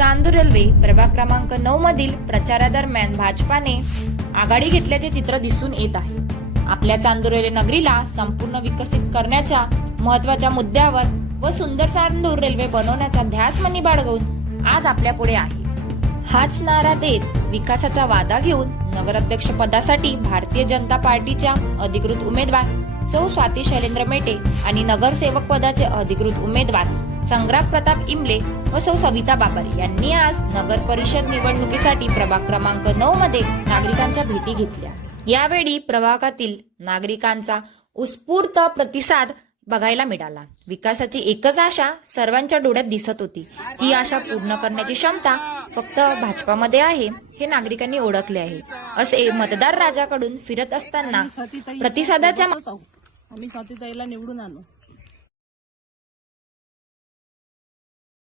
Chandur railway प्रभाग क्रमांक नऊ मधील प्रचारादरम्यान भाजपाने आघाडी घेतल्याचे चित्र दिसून येत आहे. आपल्या चांदूर रेल्वे नगरीला संपूर्ण विकसित करण्याच्या महत्त्वाच्या मुद्द्यावर व सुंदर चांदूर रेल्वे बनवण्याचा ध्यास मनी बाळगून आज आपल्या पुढे आहे. हाच नारा देत विकासाचा वादा घेऊन नगराध्यक्ष पदासाठी भारतीय जनता पार्टीच्या अधिकृत उमेदवार सौ स्वाती शैलेंद्र मेटे आणि नगरसेवक पदाचे अधिकृत उमेदवार संग्राम प्रताप इमले व सौ सविता बाबर यांनी आज नगर परिषद निवडणुकीसाठी प्रभाग क्रमांक नऊ मध्ये नागरिकांच्या भेटी घेतल्या. यावेळी प्रभागातील नागरिकांचा उत्स्फूर्त प्रतिसाद बघायला मिळाला. विकासाची एकच आशा सर्वांच्या डोळ्यात दिसत होती. ही आशा पूर्ण करण्याची क्षमता फक्त भाजपामध्ये आहे हे नागरिकांनी ओळखले आहे. असे मतदार राजाकडून फिरत असताना प्रतिसादाच्या आम्ही स्वातीताईला निवडून आणू.